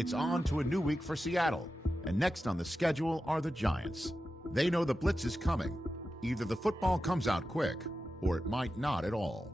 It's on to a new week for Seattle, and next on the schedule are the Giants. They know the blitz is coming. Either the football comes out quick, or it might not at all.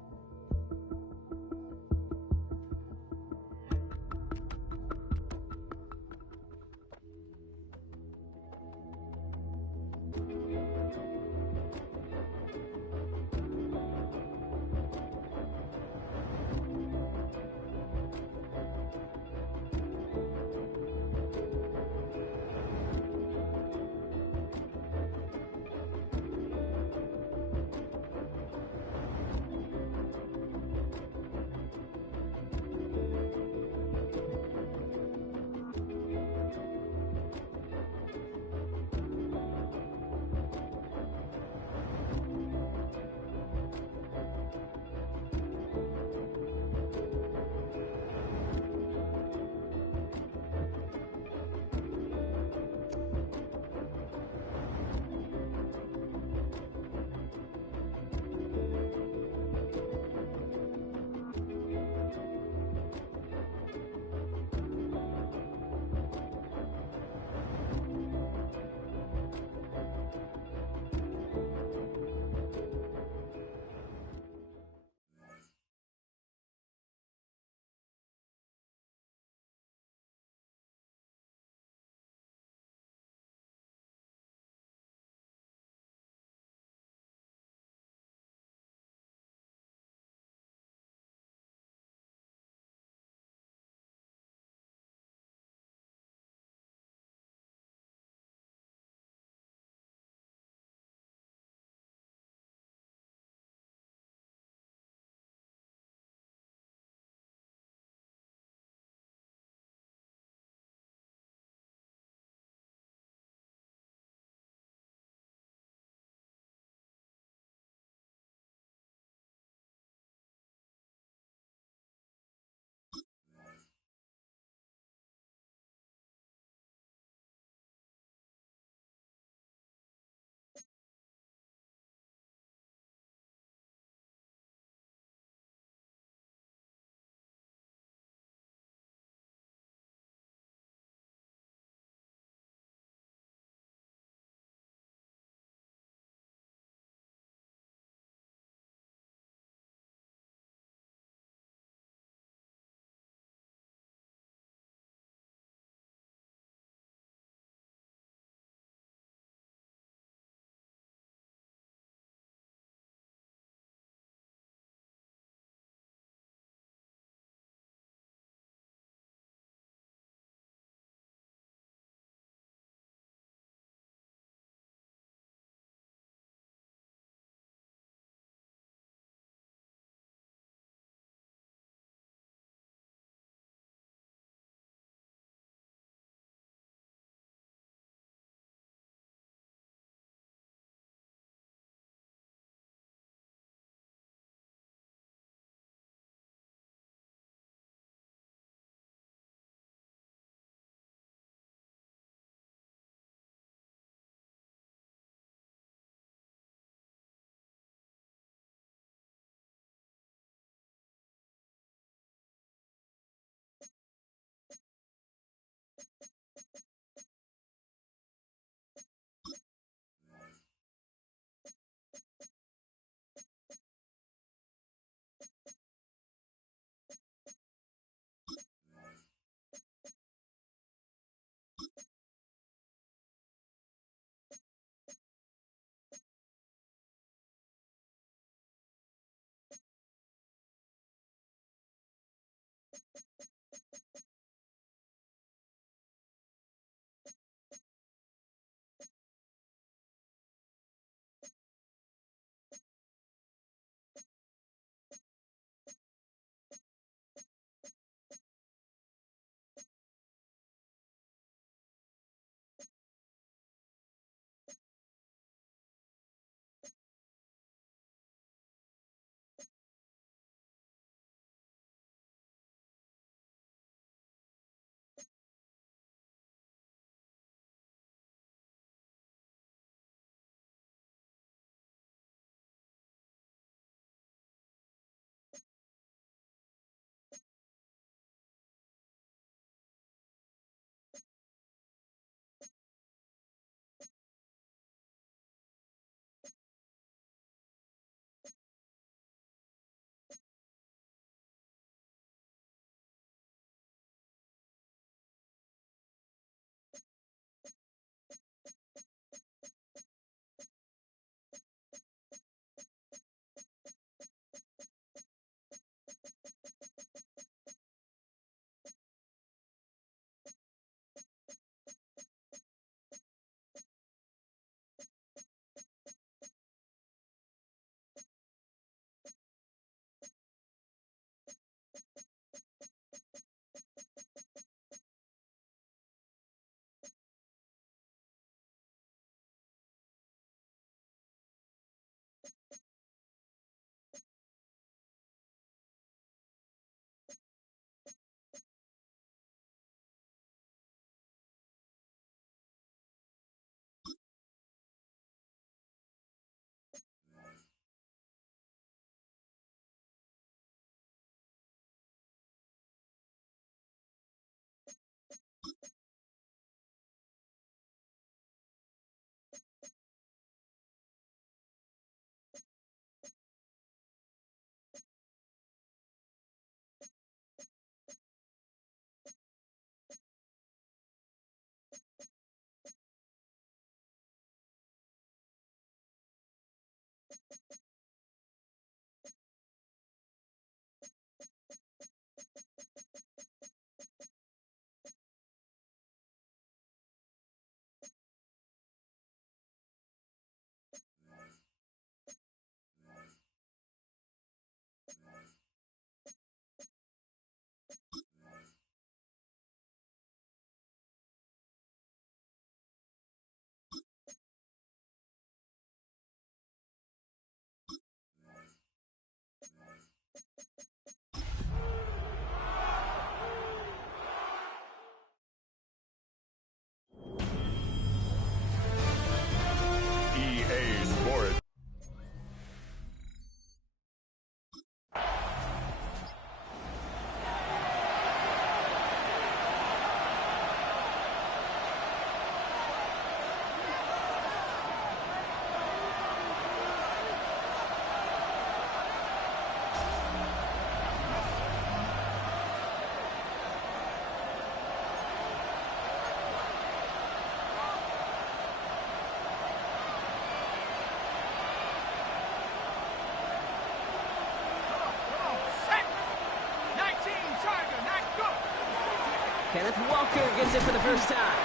Kenneth Walker gets it for the first time.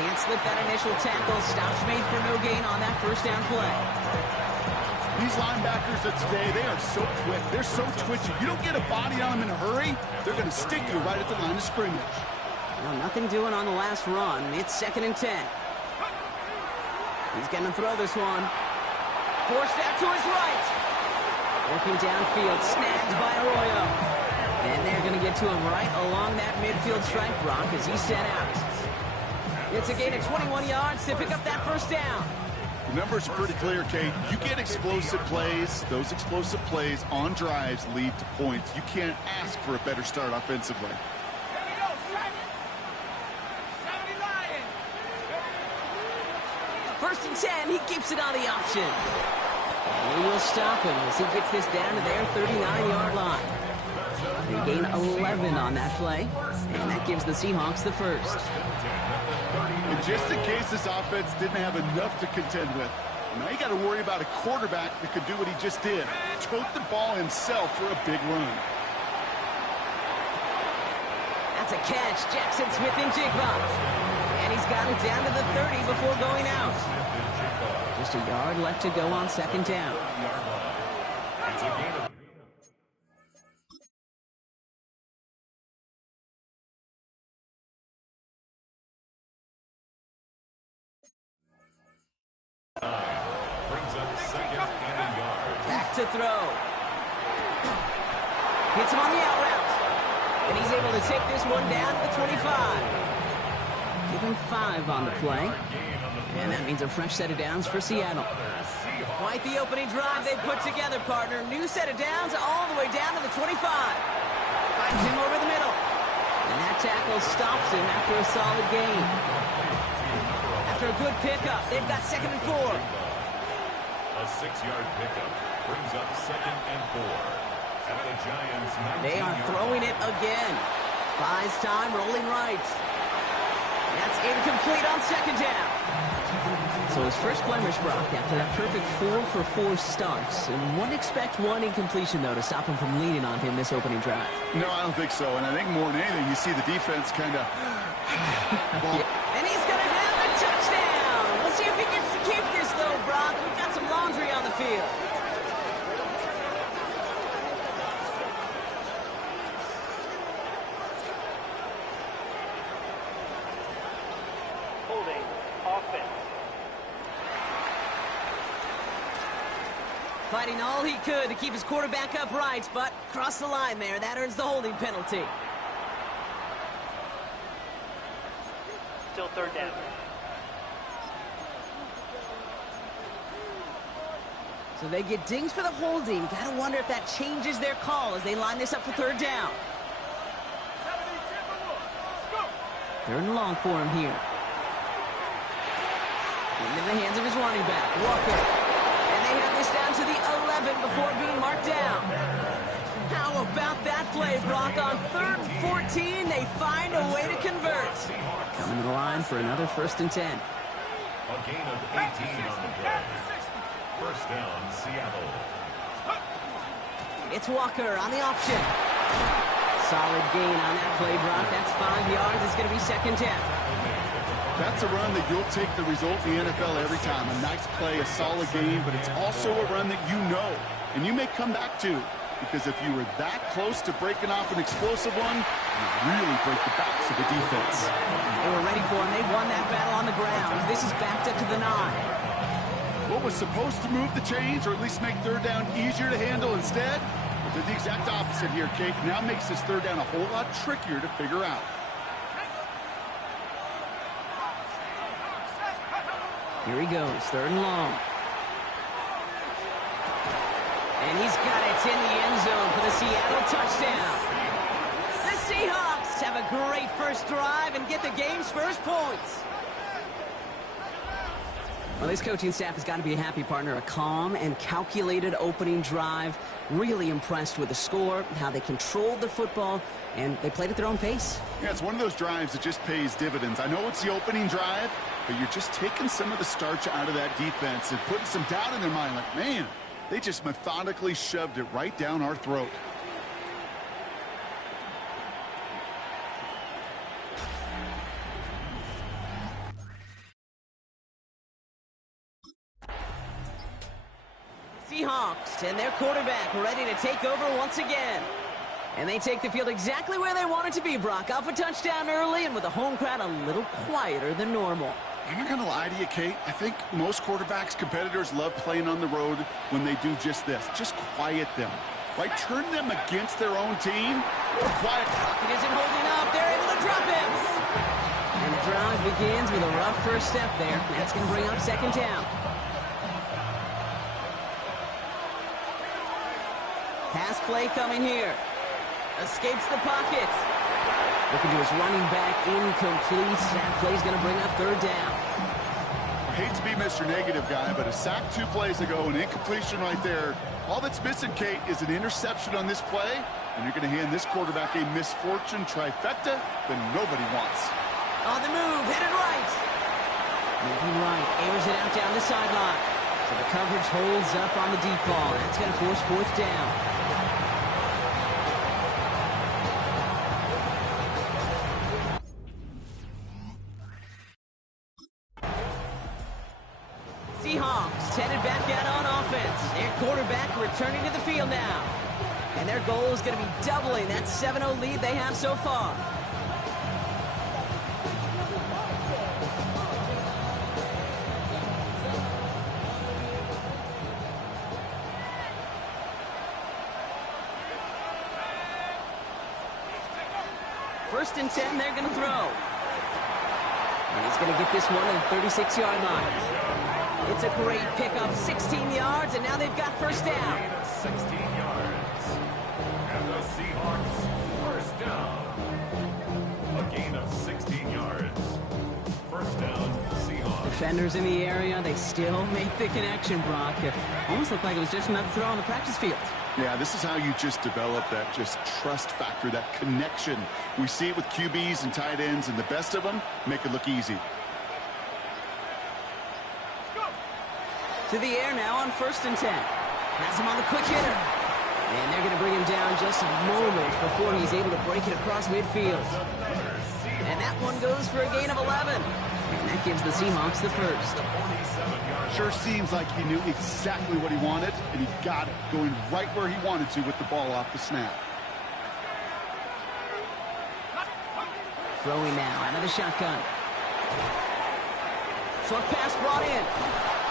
Can't slip that initial tackle. Stops made for no gain on that first down play. These linebackers of today, they are so quick. They're so twitchy. You don't get a body on them in a hurry, they're going to stick you right at the line of scrimmage. Well, nothing doing on the last run. It's 2nd and 10. He's going to throw this one. Forced out to his right. Working downfield, snagged by Arroyo. And they're going to get to him right along that midfield stripe, Brock, as he's sent out. It's a gain of 21 yards to pick up that first down. The numbers are pretty clear, Kate. You get explosive plays. Those explosive plays on drives lead to points. You can't ask for a better start offensively. First and 10, he keeps it on the option. And they will stop him as he gets this down to their 39-yard line. They gain 11 on that play, and that gives the Seahawks the first. And just in case this offense didn't have enough to contend with, now you got to worry about a quarterback that could do what he just did. Tote the ball himself for a big run. That's a catch. Jackson Smith-Njigba. And he's got it down to the 30 before going out. Just a yard left to go on 2nd down. Back to throw. Hits him on the out route. And he's able to take this one down to the 25. Give him 5 on the play. And that means a fresh set of downs for Seattle. Quite the opening drive they put together, partner. New set of downs all the way down to the 25. Finds him over the middle. And that tackle stops him after a solid gain. After a good pickup, they've got 2nd and 4. A 6-yard pickup brings up 2nd and 4. At the Giants' 19-yard They are throwing it again. Buys time, rolling right. That's incomplete on 2nd down. So his first blemish, Brock, after that perfect 4-for-4 starts. And wouldn't expect one incompletion, though, to stop him from leaning on him this opening drive. No, I don't think so. And I think more than anything, you see the defense kind of... And he's going to have a touchdown. We'll see if he gets to keep this, though, Brock. We've got some laundry on the field. Fighting all he could to keep his quarterback upright, but crossed the line there. That earns the holding penalty. Still 3rd down. So they get dings for the holding. You gotta wonder if that changes their call as they line this up for 3rd down. 3rd and long for him here. Into the hands of his running back, Walker. And they have this down to the 11 before being marked down. How about that play, Brock? On 3rd and 14, they find a way to convert. Coming to the line for another 1st and 10. A gain of 18 on the play. 1st down, Seattle. It's Walker on the option. Solid gain on that play, Brock. That's 5 yards. It's going to be 2nd down. That's a run that you'll take the result in the NFL every time. A nice play, a solid game, but it's also a run that you know and you may come back to, because if you were that close to breaking off an explosive one, you really break the backs of the defense. They were ready for him. They won that battle on the ground. This is backed up to the 9. What was supposed to move the chains, or at least make 3rd down easier to handle instead, did the exact opposite here, Kate. Now makes this 3rd down a whole lot trickier to figure out. Here he goes, 3rd and long. And he's got it in the end zone for the Seattle touchdown. The Seahawks have a great first drive and get the game's first points. Well, this coaching staff has got to be a happy partner. A calm and calculated opening drive. Really impressed with the score, how they controlled the football, and they played at their own pace. Yeah, it's one of those drives that just pays dividends. I know it's the opening drive, but you're just taking some of the starch out of that defense and putting some doubt in their mind. Like, man, they just methodically shoved it right down our throat. and their quarterback ready to take over once again. And they take the field exactly where they want it to be, Brock. Off a touchdown early and with a home crowd a little quieter than normal. I'm not going to lie to you, Kate. I think most quarterbacks, competitors love playing on the road when they do just this. Just quiet them. Right? Turn them against their own team. Quiet. It isn't holding up. They're able to drop him. And the drive begins with a rough first step there. That's going to bring up second down. Pass play coming here. Escapes the pocket. Looking to his running back, incomplete. That play's going to bring up third down. I hate to be Mr. Negative guy, but a sack 2 plays ago, an incompletion right there. All that's missing, Kate, is an interception on this play, and you're going to hand this quarterback a misfortune trifecta that nobody wants. On the move, headed right. Moving right, airs it out down the sideline. So the coverage holds up on the deep ball. That's going to force fourth down. Seahawks headed back out on offense. Their quarterback returning to the field now. And their goal is going to be doubling that 7-0 lead they have so far. First and 10, they're going to throw. And he's going to get this one at the 36-yard line. It's a great pickup, 16 yards, and now they've got first down. 16 yards. And the Seahawks first down. A gain of 16 yards. First down, Seahawks. Defenders in the area, they still make the connection, Brock. It almost looked like it was just another throw on the practice field. Yeah, this is how you just develop that just trust factor, that connection. We see it with QBs and tight ends, and the best of them make it look easy. To the air now on first and 10. Has him on the quick hitter. And they're going to bring him down just a moment before he's able to break it across midfield. And that one goes for a gain of 11. And that gives the Seahawks the first. Sure seems like he knew exactly what he wanted, and he got it, going right where he wanted to with the ball off the snap. Throwing now out of the shotgun. Short pass brought in.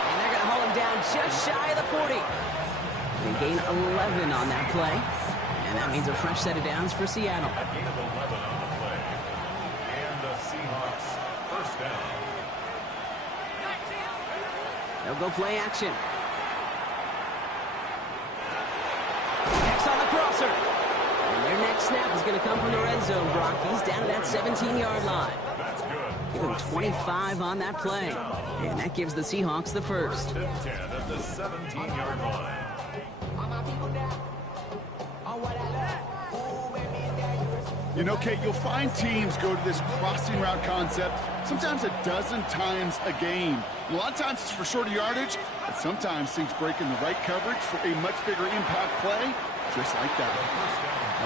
And they're going to hold him down just shy of the 40. They gain 11 on that play. And that means a fresh set of downs for Seattle. A gain of 11 on the play. And the Seahawks first down. They'll go play action. Next on the crosser. And their next snap is going to come from the red zone, Brock. He's down to that 17-yard line. That's good. Give him 25 on that play. And that gives the Seahawks the first. 10 at the 17-yard line. You know, Kate, you'll find teams go to this crossing route concept sometimes a dozen times a game. A lot of times it's for shorter yardage, but sometimes things break in the right coverage for a much bigger impact play, just like that.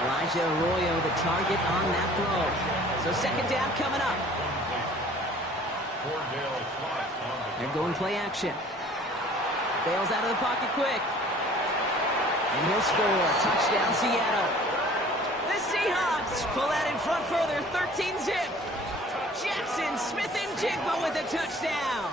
Elijah Arroyo, the target on that throw. So second down coming up. They're going play action. Bails out of the pocket quick. And he'll score. Touchdown, Seattle. The Seahawks pull out in front further, 13-zip. Jackson Smith-Njigba with a touchdown.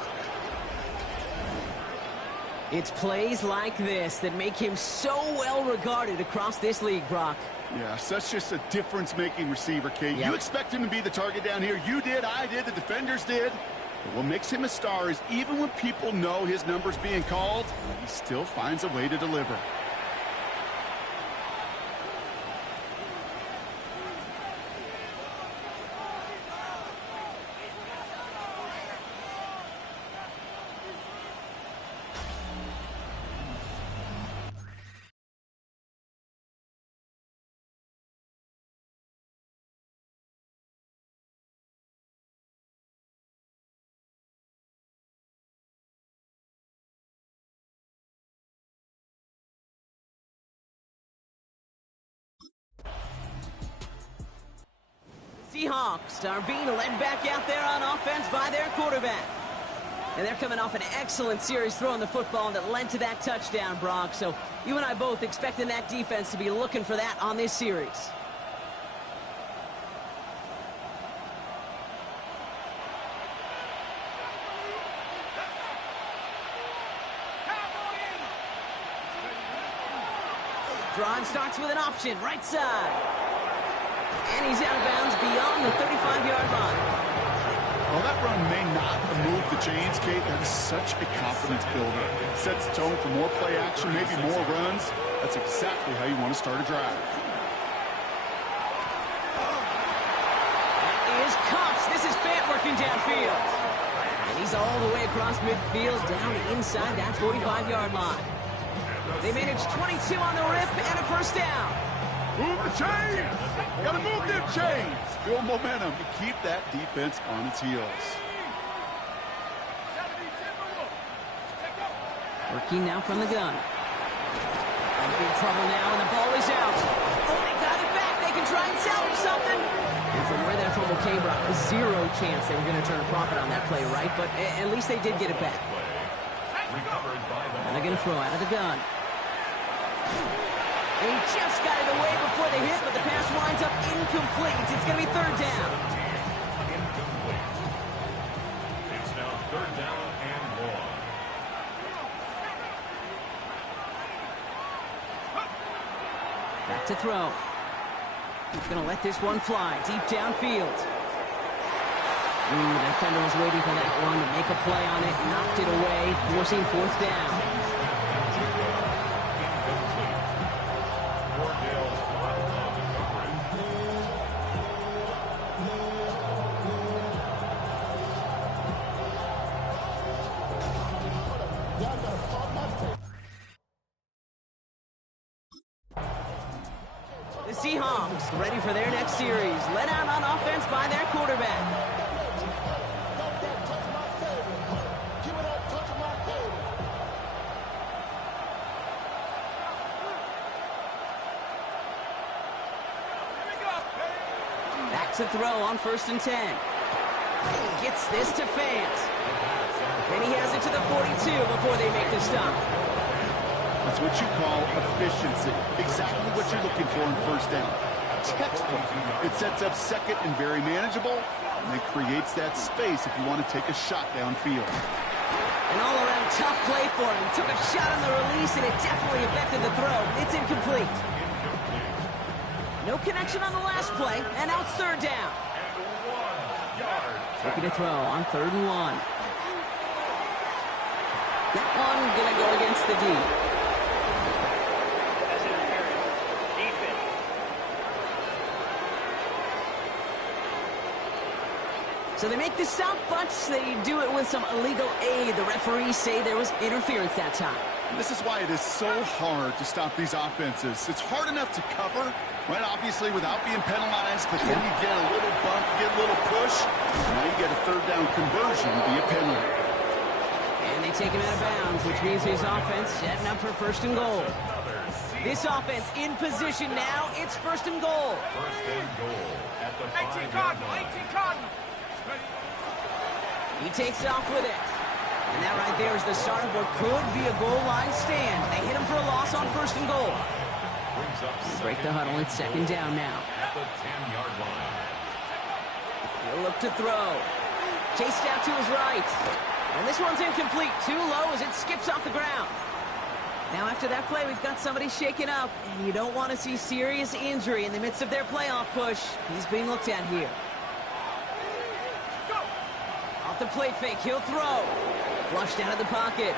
It's plays like this that make him so well regarded across this league, Brock. Yeah, such just a difference-making receiver, Kate. Yep. You expect him to be the target down here. You did, I did, the defenders did. But what makes him a star is even when people know his number's being called, he still finds a way to deliver. Seahawks are being led back out there on offense by their quarterback. And they're coming off an excellent series throwing the football that led to that touchdown, Brock. So you and I both expecting that defense to be looking for that on this series. Drive starts with an option, right side. And he's out of bounds beyond the 35-yard line. Well, that run may not have moved the chains, Kate. That is such a confidence builder. It sets the tone for more play action, maybe more runs. That's exactly how you want to start a drive. That is Cox. This is Fant working downfield. And he's all the way across midfield, down inside that 45-yard line. They managed 22 on the rip and a first down. Move the chains! Gotta move them chains! Build momentum to keep that defense on its heels. Working now from the gun. In big trouble now, and the ball is out. Oh, they got it back. They can try and salvage something. And from where that fumble came, Brock, zero chance they were going to turn a profit on that play, right? But at least they did get it back. And they're going to throw out of the gun. And he just got it away before they hit, but the pass winds up incomplete. It's going to be third down. Incomplete. It's now third down and long. Back to throw. He's going to let this one fly deep downfield. Ooh, the defender was waiting for that one to make a play on it. Knocked it away, forcing fourth down. The Seahawks ready for their next series. Led out on offense by their quarterback. Back to throw on 1st and 10. Gets this to Fant. Then he has it to the 42 before they make the stop. That's what you call efficiency. Exactly what you're looking for in first down. Textbook. It sets up second and very manageable, and it creates that space if you want to take a shot downfield. An all-around tough play for him. He took a shot on the release, and it definitely affected the throw. It's incomplete. No connection on the last play, and now it's third down. Taking a throw on 3rd and 1. That one going to go against the D. So they make the stop, but they do it with some illegal aid. The referees say there was interference that time. And this is why it is so hard to stop these offenses. It's hard enough to cover, right, obviously, without being penalized, but then you get a little bump, get a little push, and now you get a third down conversion via penalty. And they take him out of bounds, which means his offense setting up for 1st and goal. This offense in position now. It's 1st and goal. 1st and goal at the 18 Cardinal, 18 Cardinal. He takes off with it. And that right there is the start of what could be a goal line stand. They hit him for a loss on 1st and goal. Break the huddle. It's 2nd down now. At the 10-yard line. He'll look to throw. Chased out to his right. And this one's incomplete. Too low as it skips off the ground. Now after that play, we've got somebody shaken up. And you don't want to see serious injury in the midst of their playoff push. He's being looked at here. Off the play fake, he'll throw. Flushed out of the pocket.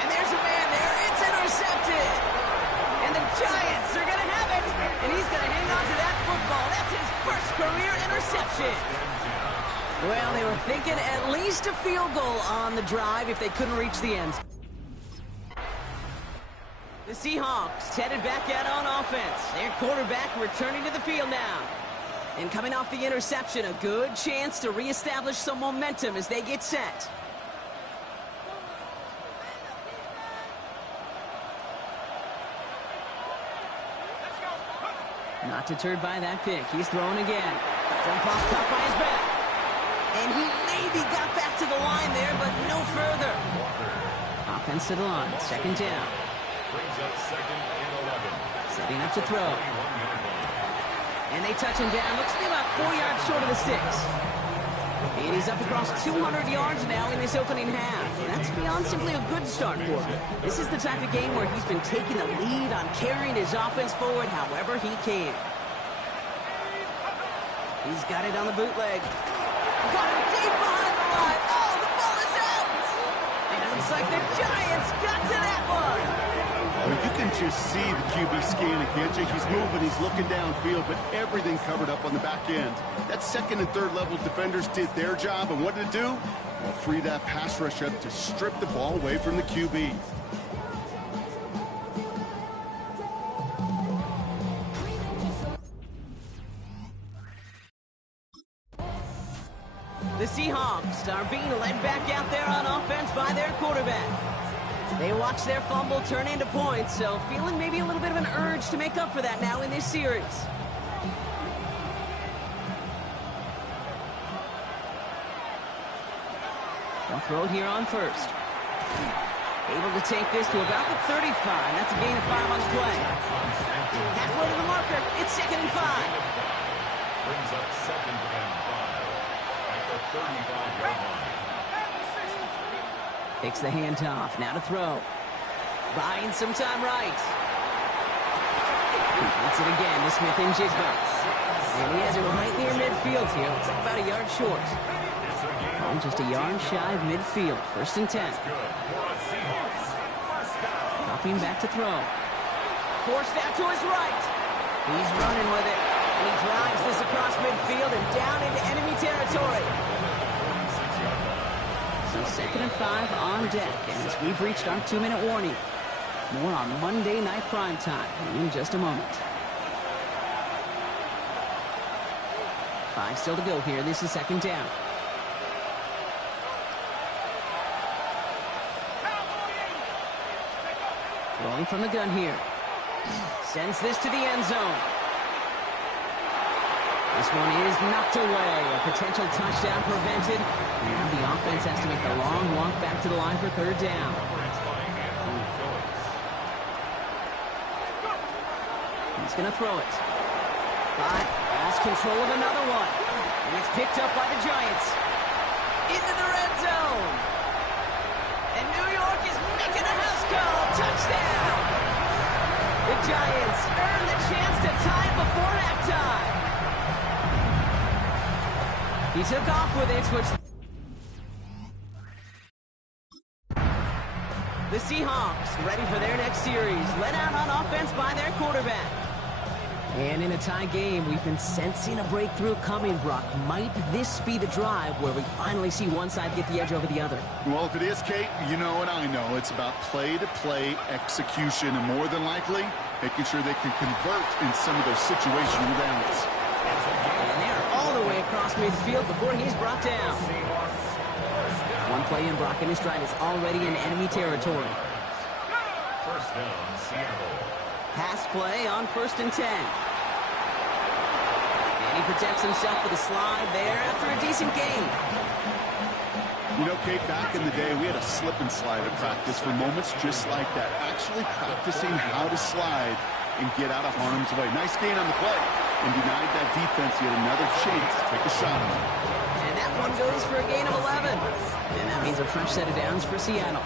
And there's a man there. It's intercepted. And the Giants are going to have it. And he's going to hang on to that football. That's his first career interception. Well, they were thinking at least a field goal on the drive if they couldn't reach the end. The Seahawks headed back out on offense. Their quarterback returning to the field now. And coming off the interception, a good chance to reestablish some momentum as they get set. Not deterred by that pick. He's throwing again. Jump off, caught by his back. And he maybe got back to the line there, but no further. Offense to the line, second down. Brings up second and 11. Setting up to throw. And they touch him down. Looks to be about 4 yards short of the sticks. And he's up across 200 yards now in this opening half. That's beyond simply a good start for him. This is the type of game where he's been taking the lead on carrying his offense forward however he can. He's got it on the bootleg. Got him deep behind the line. Oh, the ball is out! And it looks like the Giants got to that one. Well, you can just see the QB scanning, can't you? He's moving, he's looking downfield, but everything covered up on the back end. That second and third level defenders did their job, and what did it do? Well, free that pass rush up to strip the ball away from the QB. The Seahawks are being led back out there on offense by their quarterback. They watch their fumble turn into points, so feeling maybe a little bit of an urge to make up for that now in this series. They'll throw here on first. Able to take this to about the 35. That's a gain of 5 on the play. Halfway to the marker. It's second and 5. Brings up second and 5 at the 35-yard line. Takes the handoff. Now to throw. Buying some time right. Completes it again to Smith and Jigba. And he has it right near midfield here. Looks like about a yard short. Oh, just a yard shy of midfield. First and 10. Dropping back to throw. Forced out to his right. He's running with it. And he drives this across midfield and down into enemy territory. So second and 5 on deck, and as we've reached our 2-minute warning. More on Monday Night Primetime in just a moment. 5 still to go here. This is second down. Throwing from the gun here. Sends this to the end zone. This one is knocked away. A potential touchdown prevented. And the offense has to make the long walk back to the line for third down. He's going to throw it. But lost control of another one. And it's picked up by the Giants. Into the red zone. And New York is making a house call. Touchdown! The Giants earn the chance to tie it before halftime. He took off with it, which the Seahawks ready for their next series, led out on offense by their quarterback. And in a tie game, we've been sensing a breakthrough coming, Brock. Might this be the drive where we finally see one side get the edge over the other? Well, if it is, Kate, you know and I know it's about play-to-play execution, and more than likely, making sure they can convert in some of those situational downs. And they're all the way across midfield before he's brought down. One play in, Brock, and his drive is already in enemy territory. First down, Seattle. Pass play on first and 10. And he protects himself with a slide there after a decent gain. You know, Kate, back in the day, we had a slip and slide at practice for moments just like that. Actually practicing how to slide and get out of harm's way. Nice gain on the play. And denied that defense yet another chance to take a shot on it. And that one goes for a gain of 11. And that means a fresh set of downs for Seattle.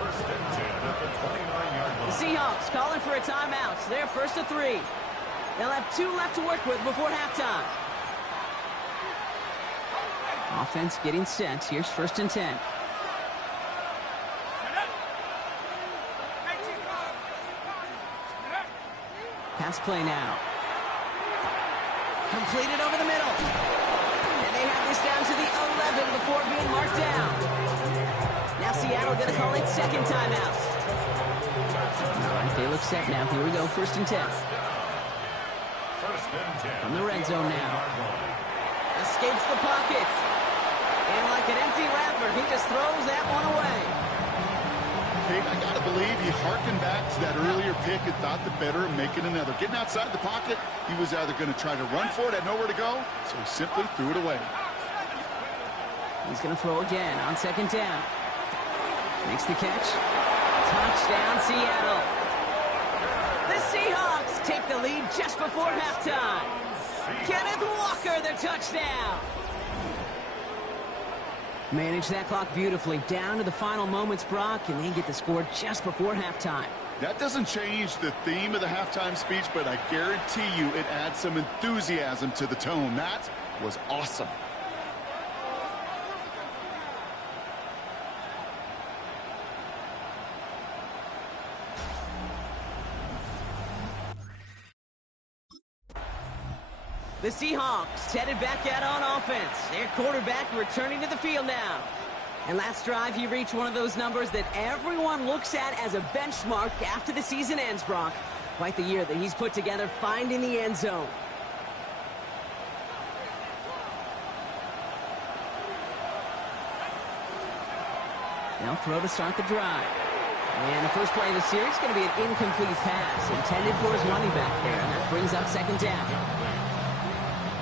First and 10 at the 29-yard line. The Seahawks calling for a timeout. They're first to 3. They'll have 2 left to work with before halftime. Offense getting set. Here's first and 10. Pass play now. Completed over the middle. And they have this down to the 11 before being marked down. Now Seattle going to call it second timeout. All right, they look set now. Here we go, first and 10. First and 10. From the red zone now. Escapes the pocket. And like an empty wrapper, he just throws that one away. Kate, I got to believe he harkened back to that earlier pick and thought the better of making another. Getting outside the pocket, he was either going to try to run for it, had nowhere to go, so he simply threw it away. He's going to throw again on second down. Makes the catch. Touchdown, Seattle. The Seahawks take the lead just before halftime. Kenneth Walker, the touchdown. Manage that clock beautifully down to the final moments, Brock, and they get the score just before halftime. That doesn't change the theme of the halftime speech, but I guarantee you it adds some enthusiasm to the tone. That was awesome. The Seahawks headed back out on offense. Their quarterback returning to the field now. And last drive, he reached one of those numbers that everyone looks at as a benchmark after the season ends, Brock. Quite the year that he's put together finding the end zone. They'll throw to start the drive. And the first play of the series is going to be an incomplete pass intended for his running back there. And that brings up second down.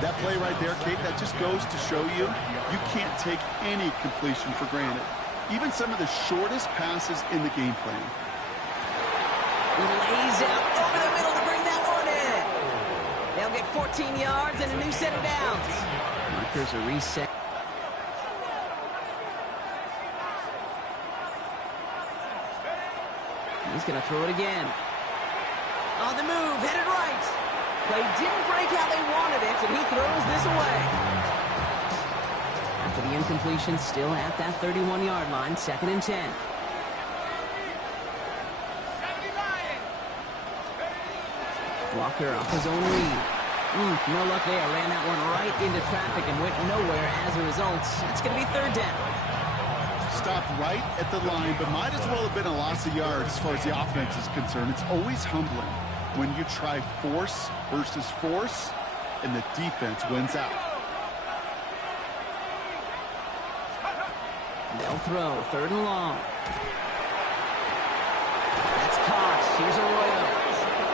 That play right there, Kate, that just goes to show you, you can't take any completion for granted. Even some of the shortest passes in the game plan. He lays out over the middle to bring that one in. They'll get 14 yards and a new set of downs. Markers are reset. He's going to throw it again. On the move, headed right. Play didn't break how they wanted it, and he throws this away. After the incompletion, still at that 31-yard line, second and 10. Walker off his own read. No luck there. Ran that one right into traffic and went nowhere as a result. It's going to be third down. Stopped right at the line, but might as well have been a loss of yards as far as the offense is concerned. It's always humbling when you try force versus force, and the defense wins out. They'll throw, third and long. That's caught. Here's Arroyo.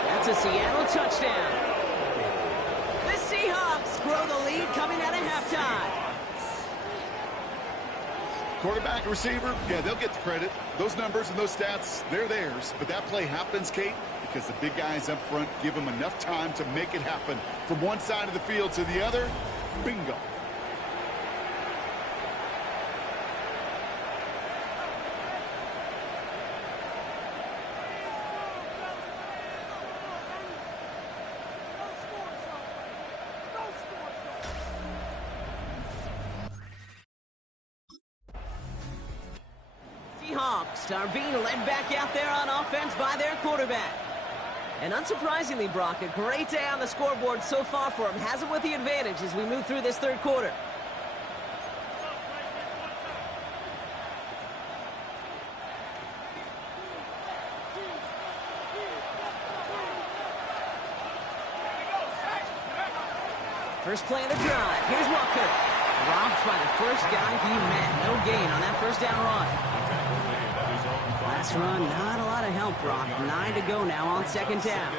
That's a Seattle touchdown. The Seahawks grow the lead coming out of halftime. Quarterback and receiver, yeah, they'll get the credit. Those numbers and those stats, they're theirs. But that play happens, Kate, because the big guys up front give them enough time to make it happen. From one side of the field to the other, bingo. Seahawks are being led back out there on offense by their quarterback. And unsurprisingly, Brock, a great day on the scoreboard so far for him. Has him with the advantage as we move through this third quarter. First play of the drive. Here's Walker. Dropped by the first guy he met. No gain on that first down run. Last run, not a lot of help, Brock. 9 to go now on second down.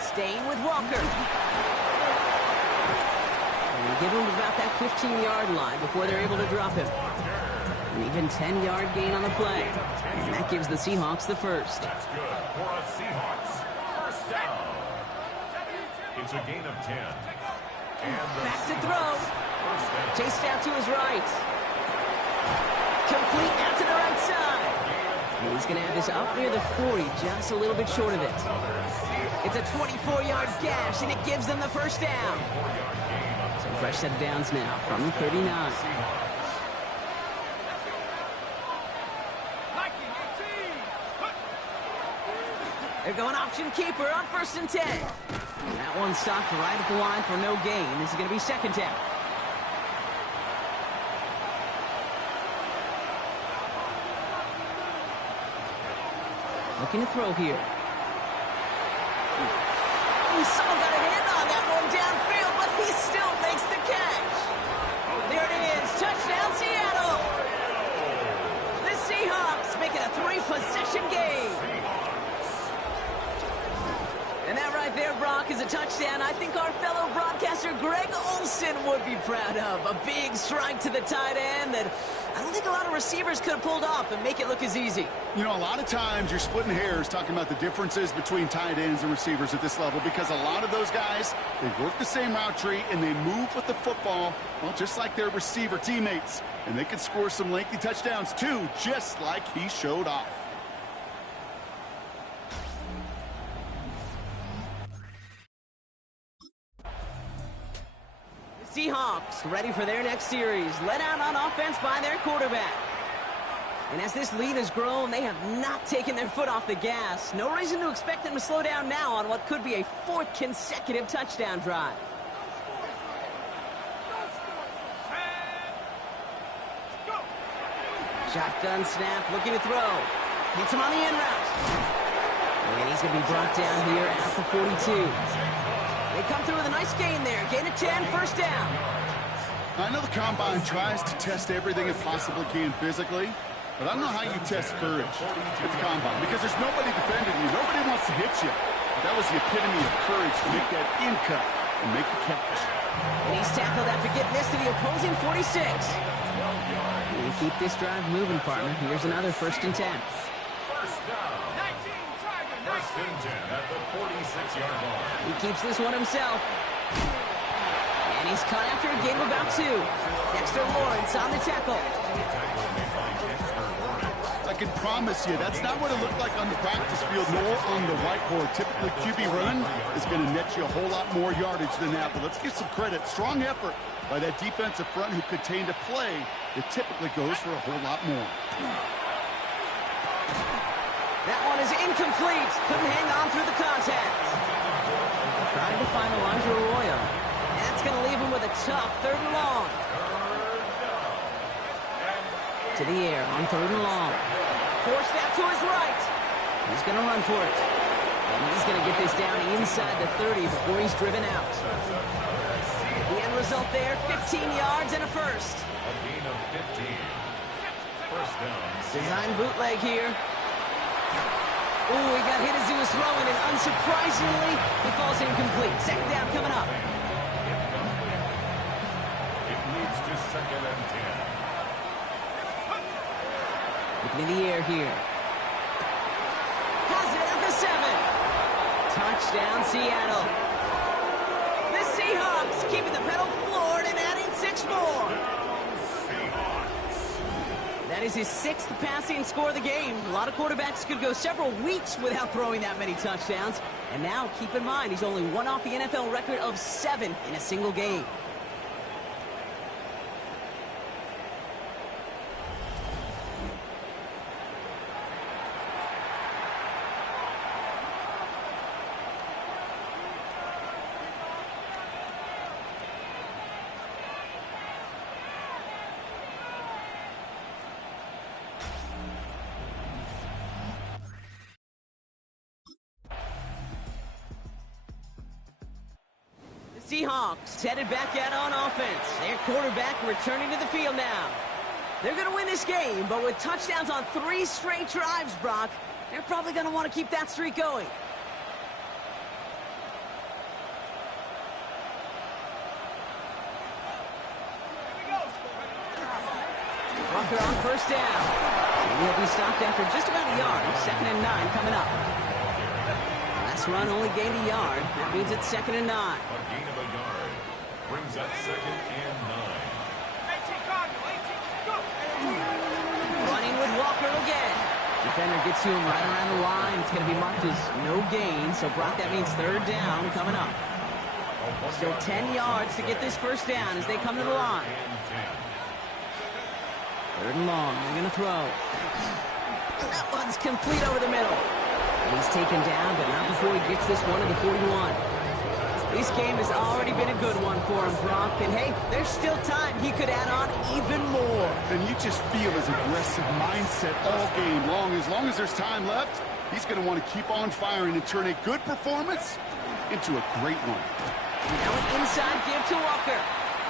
Staying with Walker. And we give him about that 15-yard line before they're able to drop him. An even 10-yard gain on the play. And that gives the Seahawks the first. That's good for a Seahawks. First down. It's a gain of 10. And back to throw. Chased out to his right. Complete out to the right side. And he's going to have this up near the 40, just a little bit short of it. It's a 24-yard gash, and it gives them the first down. So fresh set of downs now from the 39. They're going option keeper on first and 10. And that one stopped right at the line for no gain. This is going to be second down. Looking to throw here. Someone got a hand on that one downfield, but he still makes the catch. There it is. Touchdown, Seattle. The Seahawks make it a 3-possession game. And that right there, Brock, is a touchdown I think our fellow broadcaster Greg Olsen would be proud of. A big strike to the tight end that I don't think a lot of receivers could have pulled off and make it look as easy. You know, a lot of times you're splitting hairs talking about the differences between tight ends and receivers at this level because a lot of those guys, they work the same route tree and they move with the football, well, just like their receiver teammates. And they can score some lengthy touchdowns too, just like he showed off. Seahawks ready for their next series, led out on offense by their quarterback. And as this lead has grown, they have not taken their foot off the gas. No reason to expect them to slow down now on what could be a 4th consecutive touchdown drive. Shotgun snap, looking to throw. Hits him on the end route. And he's going to be brought down here at the 42. They come through with a nice gain there. Gain of 10, first down. I know the Combine tries to test everything it possibly can physically, but I don't know how you test courage at the Combine because there's nobody defending you. Nobody wants to hit you. But that was the epitome of courage to make that in cut and make the catch. And he's tackled after getting this to the opposing 46. And keep this drive moving, partner. Here's another first and 10. First down. 1st and 10 at the 46-yard line. He keeps this one himself. And he's caught after a gain of about 2. Dexter Lawrence on the tackle. I can promise you, that's not what it looked like on the practice field nor on the whiteboard. Typically, QB run is going to net you a whole lot more yardage than that. But let's give some credit. Strong effort by that defensive front who contained a play that typically goes for a whole lot more. That one is incomplete. Couldn't hang on through the contact. Trying to find Elijah Arroyo. That's going to leave him with a tough 3rd and long. To the air on 3rd and long. Forced out to his right. He's going to run for it. And he's going to get this down inside the 30 before he's driven out. The end result there, 15 yards and a first. A gain of 15. First down. Design bootleg here. Ooh, he got hit as he was throwing, and unsurprisingly, he falls incomplete. 2nd down coming up. It leads to 2nd and 10. Looking in the air here. Has it at the 7. Touchdown, Seattle. The Seahawks keeping the pedal floored and adding 6 more. That is his 6th passing score of the game. A lot of quarterbacks could go several weeks without throwing that many touchdowns. And now, keep in mind, he's only one off the NFL record of 7 in a single game. Seahawks headed back out on offense. Their quarterback returning to the field now. They're going to win this game, but with touchdowns on 3 straight drives, Brock, they're probably going to want to keep that streak going. Walker on first down. And he'll be stopped after just about a yard. 2nd and 9 coming up. Last run only gained a yard. That means it's 2nd and 9. A gain of a yard brings up 2nd and 9. Running with Walker again. Defender gets to him right around the line. It's going to be marked as no gain. So, Brock, that means 3rd down coming up. Still 10 yards to get this first down as they come to the line. 3rd and long. They're going to throw. That one's complete over the middle. And he's taken down, but not before he gets this one to the 41. This game has already been a good one for him, Brock. And, hey, there's still time. He could add on even more. And you just feel his aggressive mindset all game long. As long as there's time left, he's going to want to keep on firing and turn a good performance into a great one. Now an inside give to Walker.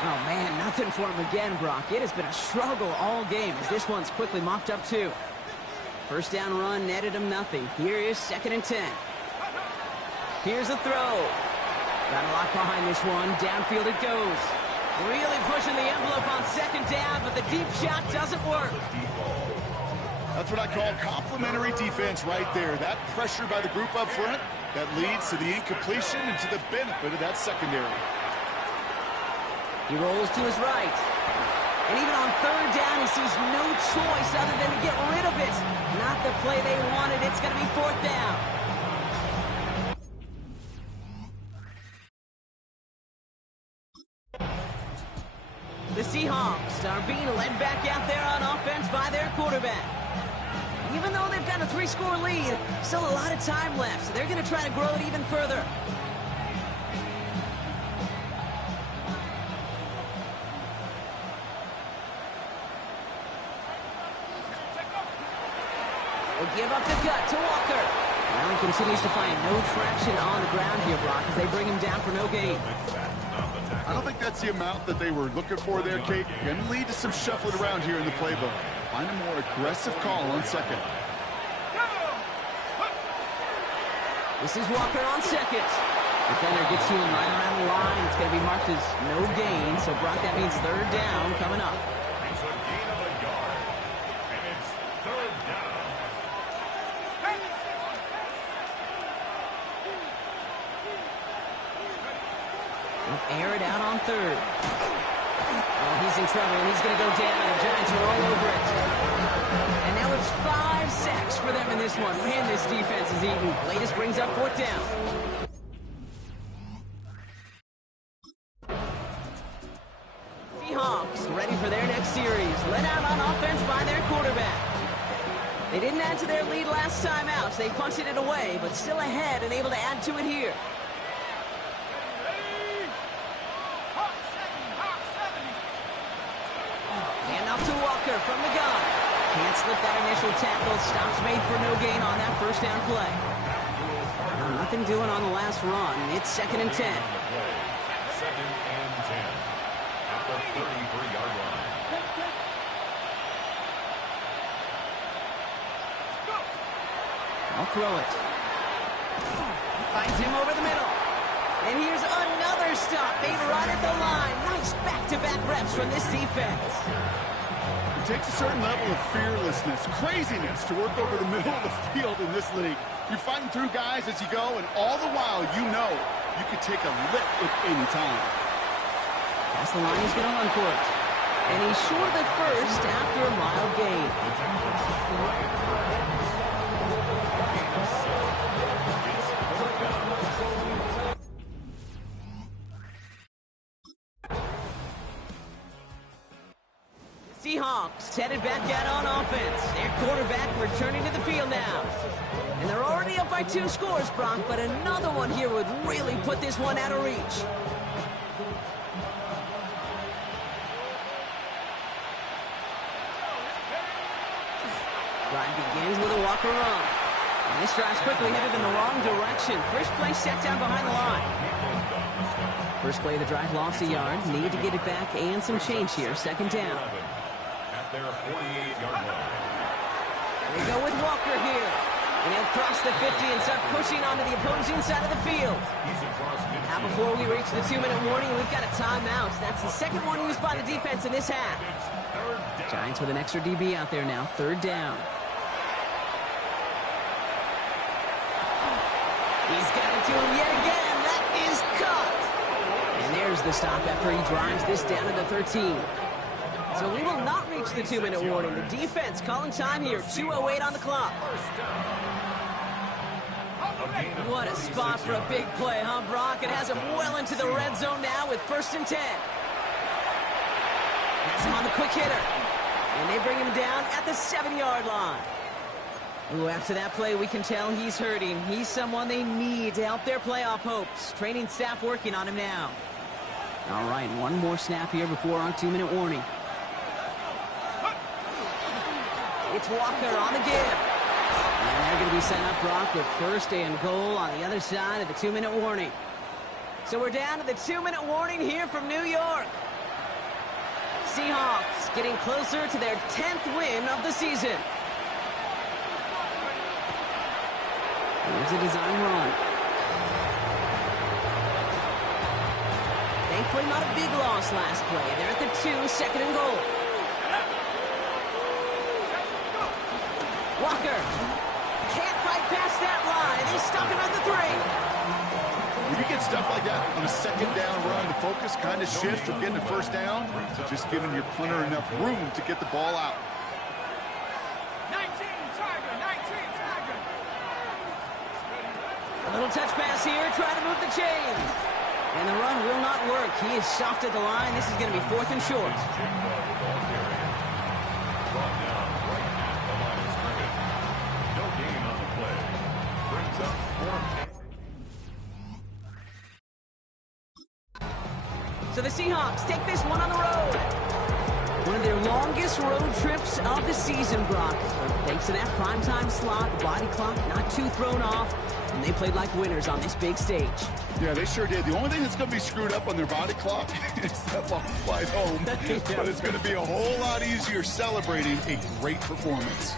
Oh, man, nothing for him again, Brock. It has been a struggle all game as this one's quickly mopped up, too. First down run netted him nothing. Here is 2nd and 10. Here's a throw. Got a lot behind this one. Downfield it goes. Really pushing the envelope on second down, but the deep shot doesn't work. That's what I call complimentary defense right there. That pressure by the group up front, that leads to the incompletion and to the benefit of that secondary. He rolls to his right. And even on third down, he sees no choice other than to get rid of it. Not the play they wanted. It's going to be fourth down. The Seahawks are being led back out there on offense by their quarterback. Even though they've got a 3-score lead, still a lot of time left, so they're going to try to grow it even further. They give up the gut to Walker. Well, he continues to find no traction on the ground here, Brock, as they bring him down for no gain. I don't think that's the amount that they were looking for there, Kate. Going to lead to some shuffling around here in the playbook. Find a more aggressive call on second. This is Walker on second. Defender gets to him right around the line. It's going to be marked as no gain. So, Brock, that means third down coming up. It's a gain of a yard. And it's third down. They'll air it out on third. Oh, he's in trouble, and he's going to go down. The Giants are all over it. And now it's 5 sacks for them in this one. Man, this defense is eating. Latest brings up fourth down. Seahawks ready for their next series. Led out on offense by their quarterback. They didn't add to their lead last time out, so they punted it away, but still ahead and able to add to it here. To Walker from the gun. Can't slip that initial tackle. Stops made for no gain on that first down play. Well, nothing doing on the last run. It's 2nd and 10. 2nd and 10 at the 33-yard line. I'll throw it. Finds him over the middle. And here's another stop made right at the line. Nice back-to-back reps from this defense. It takes a certain level of fearlessness, craziness to work over the middle of the field in this league. You're fighting through guys as you go, and all the while you know you could take a lick at any time. That's the line, he's going to run for it. And he's short of the first after a mild gain. Seahawks headed back out on offense. Their quarterback returning to the field now. And they're already up by 2 scores, Brock, but another one here would really put this one out of reach. Drive begins with a Walker run. And this drive's quickly headed in the wrong direction. First play set down behind the line. First play of the drive lost a yard. Need to get it back and some change here. 2nd down. Their 48-yard line. They go with Walker here. And he'll cross the 50 and start pushing onto the opposing side of the field. Now before we reach the 2-minute warning, we've got a timeout. That's the second one used by the defense in this half. Giants with an extra DB out there now. 3rd down. He's got it to him yet again. That is caught. And there's the stop after he drives this down to the 13. So we will not reach the 2-minute warning. The defense calling time here. 2:08 on the clock. What a spot for a big play, huh, Brock? It has him well into the red zone now with 1st and 10. That's him on the quick hitter. And they bring him down at the 7-yard line. Ooh, after that play, we can tell he's hurting. He's someone they need to help their playoff hopes. Training staff working on him now. All right, one more snap here before our 2-minute warning. It's Walker on the give. And they're going to be set up, Brock, with 1st and goal on the other side of the 2-minute warning. So we're down to the 2-minute warning here from New York. Seahawks getting closer to their 10th win of the season. Here's a design run. Hopefully not a big loss last play. They're at the 2, second and goal. Walker can't fight past that line. He's stuck him at the 3. When you get stuff like that on a second down run, the focus kind of shifts from getting a first down, just giving your punter enough room to get the ball out. 19, Tiger, 19, Tiger. A little touch pass here, trying to move the chains. And the run will not work. He is soft at the line. This is going to be 4th and short. No gain on the play. Brings up 4. So the Seahawks take this one on the road. One of their longest road trips of the season, Brock. But thanks to that primetime slot, the body clock not too thrown off, and they played like winners on this big stage. Yeah, they sure did. The only thing that's going to be screwed up on their body clock is that long flight home. But it's going to be a whole lot easier celebrating a great performance.